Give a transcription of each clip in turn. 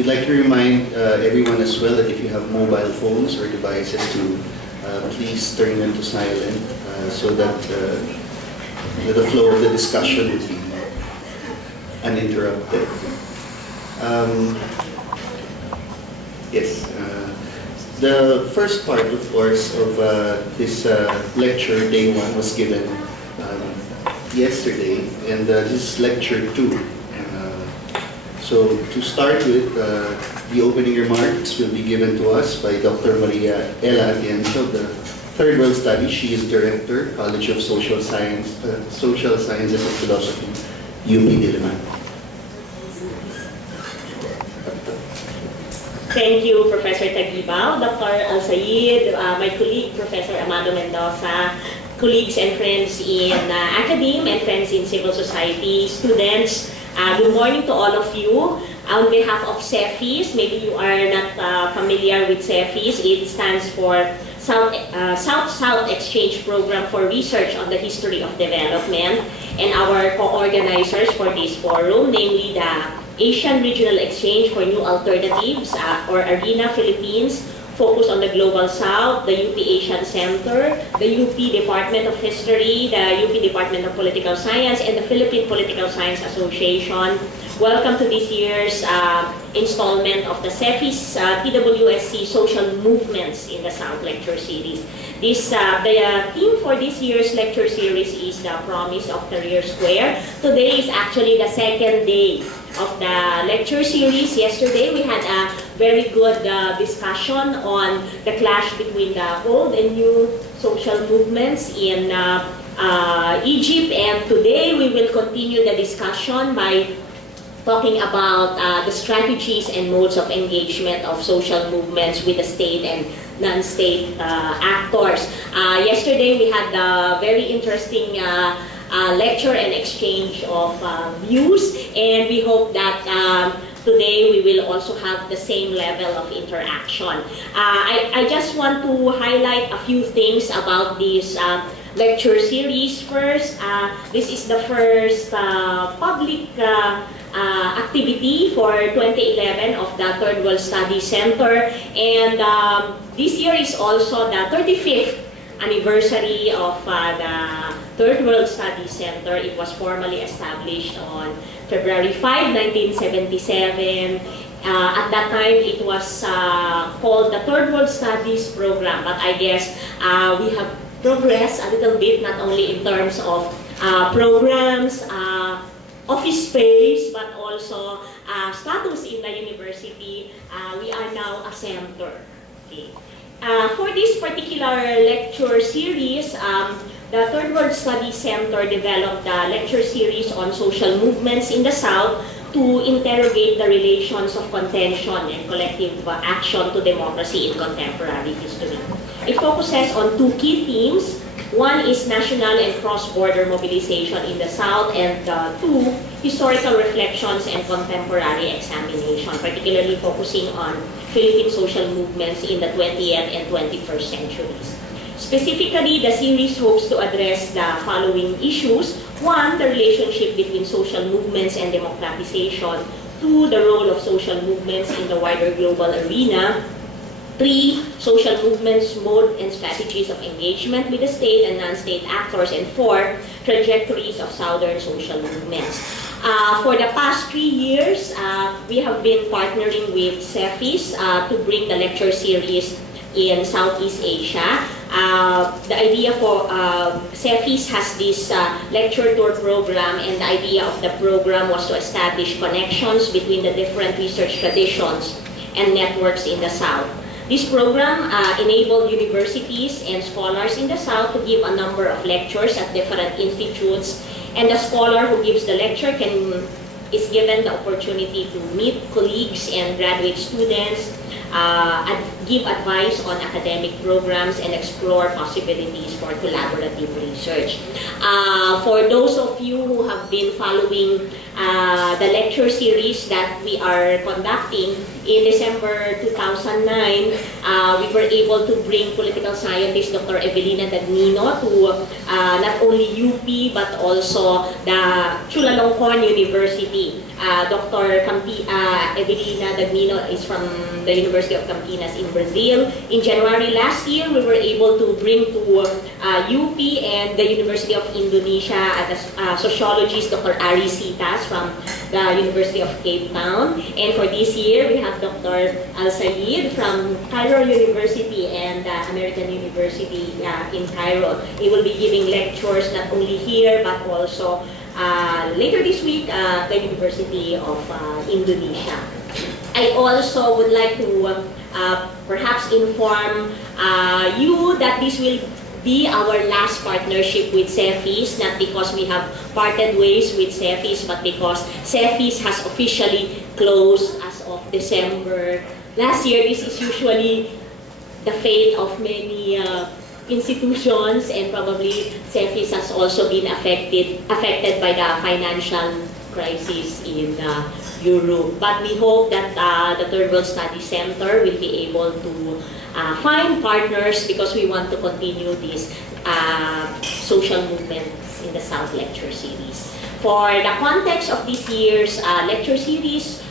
we'd like to remind everyone as well that if you have mobile phones or devices to please turn them to silent so that the flow of the discussion would be uninterrupted. Yes, the first part, of course, of this lecture, day one, was given yesterday, and this is lecture 2. So to start with, the opening remarks will be given to us by Dr. Maria Ella Atienzo of the Third World Studies. She is Director, College of Social Sciences and Philosophy, UP Diliman. Thank you, Professor Taguibao, Dr. Al-Sayyid, my colleague, Professor Amado Mendoza, colleagues and friends in academia and friends in civil society, students. Good morning to all of you. On behalf of CEFIS, maybe you are not familiar with CEFIS. It stands for South-South Exchange Program for Research on the History of Development. And our co-organizers for this forum, namely the Asian Regional Exchange for New Alternatives, or ARENA Philippines, focus on the Global South, the UP Asian Center, the UP Department of History, the UP Department of Political Science, and the Philippine Political Science Association. Welcome to this year's installment of the CEFIS TWSC Social Movements in the South lecture series. The theme for this year's lecture series is the promise of Career Square. Today is actually the second day of the lecture series. Yesterday we had a very good discussion on the clash between the old and new social movements in Egypt, and today we will continue the discussion by talking about the strategies and modes of engagement of social movements with the state and non-state actors. Yesterday we had a very interesting lecture and exchange of views, and we hope that today we will also have the same level of interaction. I just want to highlight a few things about this lecture series. First, this is the first public activity for 2011 of the Third World Studies Center, and this year is also the 35th anniversary of the Third World Studies Center. It was formally established on February 5, 1977. At that time, it was called the Third World Studies Program, but I guess we have progressed a little bit, not only in terms of programs, office space, but also status in the university. We are now a center. Okay. For this particular lecture series, the Third World Studies Center developed the lecture series on social movements in the South to interrogate the relations of contention and collective action to democracy in contemporary history. It focuses on two key themes. One is national and cross-border mobilization in the South, and two, historical reflections and contemporary examination, particularly focusing on Philippine social movements in the 20th and 21st centuries. Specifically, the series hopes to address the following issues. One, the relationship between social movements and democratization. Two, the role of social movements in the wider global arena. 3, social movements, mode and strategies of engagement with the state and non-state actors. And 4, trajectories of Southern social movements. For the past 3 years, we have been partnering with CEFIS to bring the lecture series in Southeast Asia. The idea for CEFIS has this lecture tour program, and the idea of the program was to establish connections between the different research traditions and networks in the South. This program enabled universities and scholars in the South to give a number of lectures at different institutes, and the scholar who gives the lecture is given the opportunity to meet colleagues and graduate students, give advice on academic programs, and explore possibilities for collaborative research. For those of you who have been following the lecture series that we are conducting, in December 2009, we were able to bring political scientist Dr. Evelina Dagnino to not only UP but also the Chulalongkorn University Dr. Evelina Dagnino is from the University of Campinas in Brazil. In January last year, we were able to bring to UP and the University of Indonesia the sociologist Dr. Ari Sitas from the University of Cape Town. And for this year, we have Dr. Al-Sayyid from Cairo University and American University in Cairo. He will be giving lectures not only here but also later this week at the University of Indonesia. I also would like to perhaps inform you that this will be our last partnership with CEFIS, not because we have parted ways with CEFIS, but because CEFIS has officially closed as of December. Last year, this is usually the fate of many institutions, and probably CEFIS has also been affected by the financial crisis in Europe. But we hope that the Third World Study Center will be able to find partners, because we want to continue these social movements in the South Lecture Series. For the context of this year's lecture series,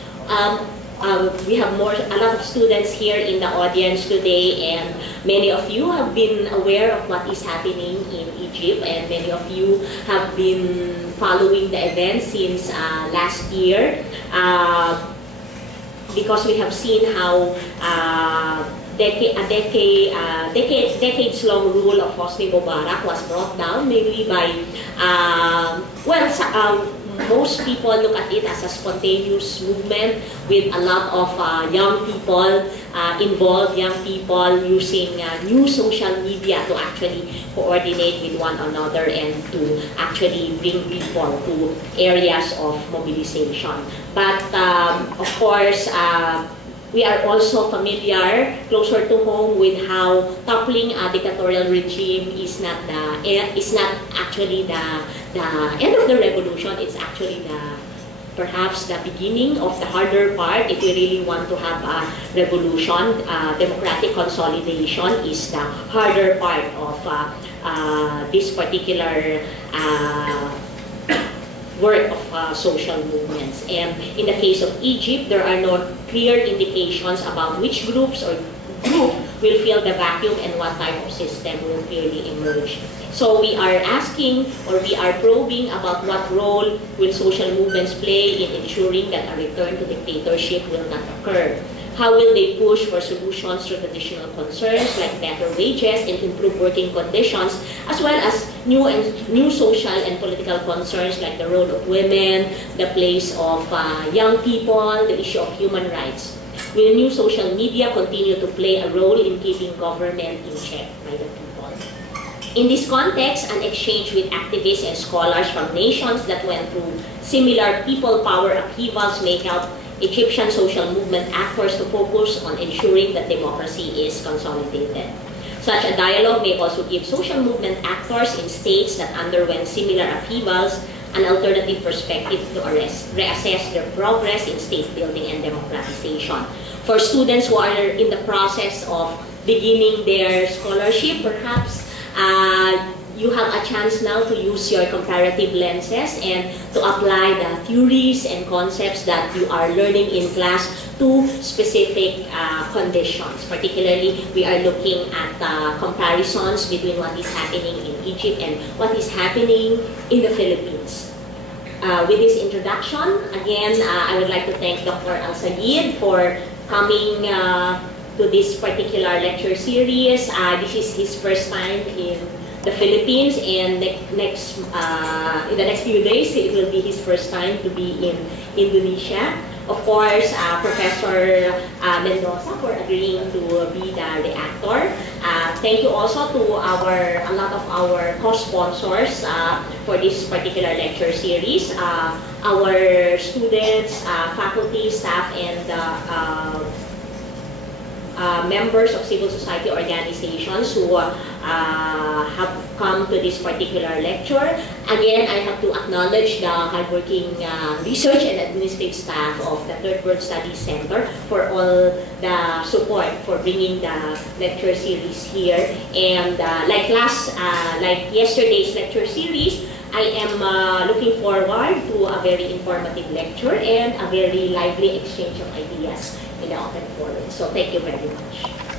we have a lot of students here in the audience today, and many of you have been aware of what is happening in Egypt, and many of you have been following the events since last year, because we have seen how decades-long rule of Hosni Mubarak was brought down, mainly by, most people look at it as a spontaneous movement with a lot of young people involved, young people using new social media to actually coordinate with one another and to actually bring people to areas of mobilization. But of course, we are also familiar, closer to home, with how toppling a dictatorial regime is not actually the end of the revolution. It's actually perhaps the beginning of the harder part. If we really want to have a revolution, democratic consolidation is the harder part of this particular work of social movements. And in the case of Egypt, there are no clear indications about which groups or group will fill the vacuum and what type of system will clearly emerge. So we are asking, or we are probing about what role will social movements play in ensuring that a return to dictatorship will not occur. How will they push for solutions to traditional concerns like better wages and improved working conditions, as well as new social and political concerns like the role of women, the place of young people, the issue of human rights? Will new social media continue to play a role in keeping government in check by the people? In this context, an exchange with activists and scholars from nations that went through similar people power upheavals may help Egyptian social movement actors to focus on ensuring that democracy is consolidated. Such a dialogue may also give social movement actors in states that underwent similar upheavals an alternative perspective to reassess their progress in state building and democratization. For students who are in the process of beginning their scholarship, perhaps you have a chance now to use your comparative lenses and to apply the theories and concepts that you are learning in class to specific conditions. Particularly, we are looking at comparisons between what is happening in Egypt and what is happening in the Philippines. With this introduction, again, I would like to thank Dr. Al-Sayyid for coming to this particular lecture series. This is his first time in the Philippines, and in the next few days, it will be his first time to be in Indonesia. Of course, Professor Mendoza for agreeing to be the reactor. Thank you also to a lot of our co-sponsors for this particular lecture series. Our students, faculty, staff, and members of civil society organizations who have come to this particular lecture. Again, I have to acknowledge the hardworking research and administrative staff of the Third World Studies Center for all the support for bringing the lecture series here. And like yesterday's lecture series, I am looking forward to a very informative lecture and a very lively exchange of ideas in the open forum. So thank you very much.